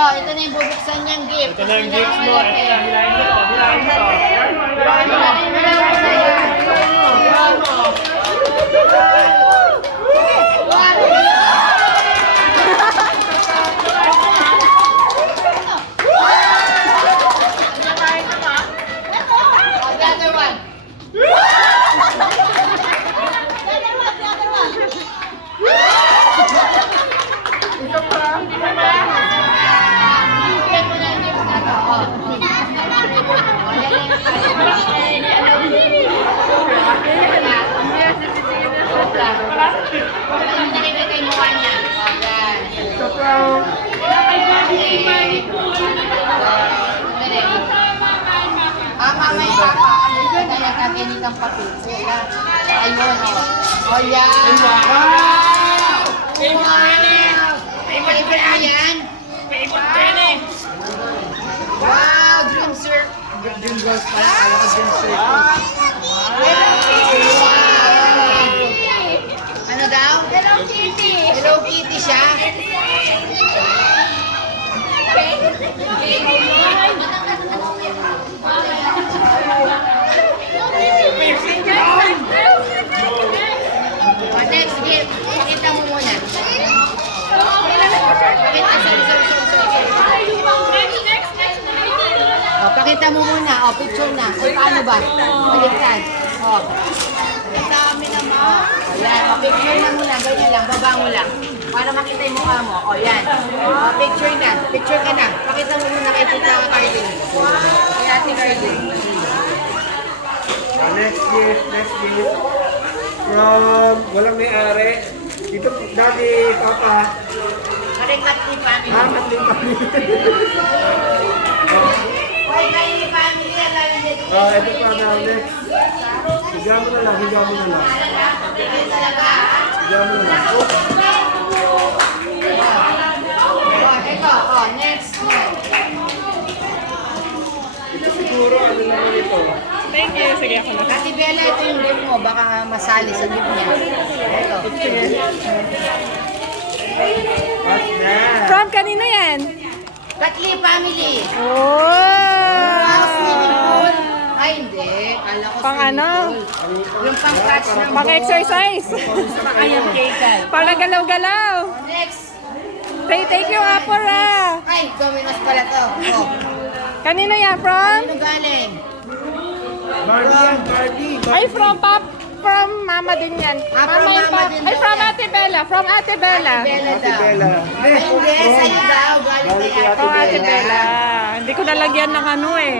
Oh, ito na yung bubuksan niyang gift. Ito na yung gifts mo. Ito na, hilahin mo to. Hilahin mo to. The other one. Bigyan mo na yung gift na to. Oh. Nakikita yung mukha niya. Mamay papa, ano yun? Kaya kaginitang papel. Ayun, o. O yan. Wow! Favorite mo yan? Wow, Dream Sir. Dream Girls pala. Alam ko Dream Sir. Ano daw? Hello Kitty. Hello Kitty siya. Next gift. Pakita mo muna. Pakita, pakita mo muna. O, picture na. O, paano ba? Baliktad. O. Dami naman. O, yan. O, picture na muna. Ganyan lang. Baba mo lang. Para makita yung mukha mo. O, yan. O, picture na. Picture ka na. Pakita mo muna kay Tita Carly. Kay Ate Carly. Next gift. From walang may-ari. Ito dati papa. Karing Katli family. Katling kami. Hoy, Katli family. Alam niyo dito. Ito pa na next. Higa mo na lang. Talaga. Higa mo na lang. Ito, oh, next. Ito siguro ano naman ito. Thank you. Sige ako na. Ate Bella, ito yung gift mo. Baka masali sa gift niya. Ito. What's that? From kanino yan? Katli family. Oh! Swimming pool. Ay, hindi. Kala ko Pang swimming ano? pool. Yung pang-catch ng Pang-exercise. Para galaw-galaw. Next. Thank you, Apora. Ay, Domino's pala to. Oh. Kanino yan? From? Ano galing? Barbie. Ay, from Mama din yan. From Mama yung Mama pap. din Ay, daw from yan. Ate Bella. From Ate Bella. Bella Ate daw. Bella. Ay, hindi. Sa'yo daw. Galing kay Ate From Ate Bella. Bella. Hindi ko nalagyan ng ano eh.